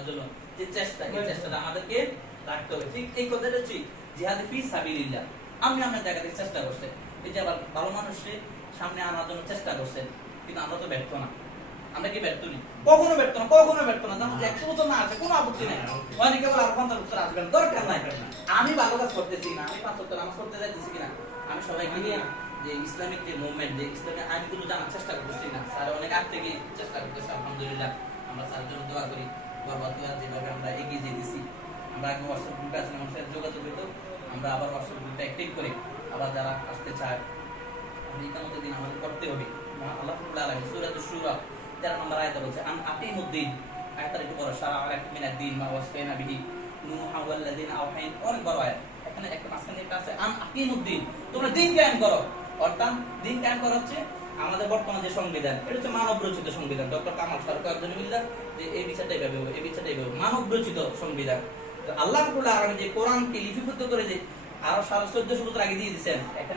করার জন্য যে চেষ্টা, এই চেষ্টাটা আমাদেরকে রাখতে হবে। ঠিক এই কথাটা হচ্ছে জিহাদে ফি সাবিলিল্লাহ। আমরা জায়গা থেকে চেষ্টা করছে, এই যে আবার ভালো মানুষকে সামনে আনার জন্য চেষ্টা করছেন, কিন্তু আমরা তো ব্যর্থ না। আমরা কি ব্যর্থ নেই? কখনো ব্যর্থ না, কখনো ব্যর্থ না। যেমন 100 বছর না আছে কোনো আপত্তি নেই, অনেকে বলে আর 50 বছর আসবেন, দরকার নাই। আমি ভালো কাজ করতেছি না, আমি 5 বছর নামাজ পড়তে যাইতেছি কিনা, আমি সবাইকে নিয়ে যে ইসলামিক যে মুভমেন্ট, যে ইসলামিক আইনগুলো জানার চেষ্টা করতেছি না, স্যার অনেক আগ থেকে চেষ্টা করতেছে। আলহামদুলিল্লাহ আমরা স্যারের জন্য দোয়া করি, বরবাদুয়া যেভাবে আমরা এগিয়ে যেতেছি। আমরা আগে হোয়াটসঅ্যাপ গ্রুপে আছি, আমার সাথে যোগাযোগ হতো, আমরা আবার হোয়াটসঅ্যাপ গ্রুপে অ্যাক্টিভ করি। আবার যারা আসতে চায় আমরা ইকামত দিন আমাদের করতে হবে। আল্লাহ রাব্বুল আলামিন সূরা আশ-শুরা 13 নম্বর আয়াতে বলছে আন আকিমুদ্দিন, আয়াতটা একটু বড়, শারা আলাইকুম মিনাদ-দ্বীন মা ওয়াসাইনা বিহি নূহা ওয়াল্লাযিনা আওহাইনা, অনেক বড় আয়াত। এখানে একটা মাঝখানে একটা আছে আন আকিমুদ্দিন, তোমরা দিন কায়েম করো। অর্থাৎ দিন কায়েম করা হচ্ছে আমাদের বর্তমান যে সংবিধান, এটা হচ্ছে মানব রচিত সংবিধান। ডক্টর কামাল সরকার জনমিল্লাহ যে এই বিচারটাই ভাবে, এই বিচারটাই ভাবে মানব রচিত সংবিধান। তো আল্লাহ রাব্বুল আলামিন যে কোরআনকে লিপিবদ্ধ করে যে আরো 1400 বছর আগে দিয়ে দিয়েছেন, এখানে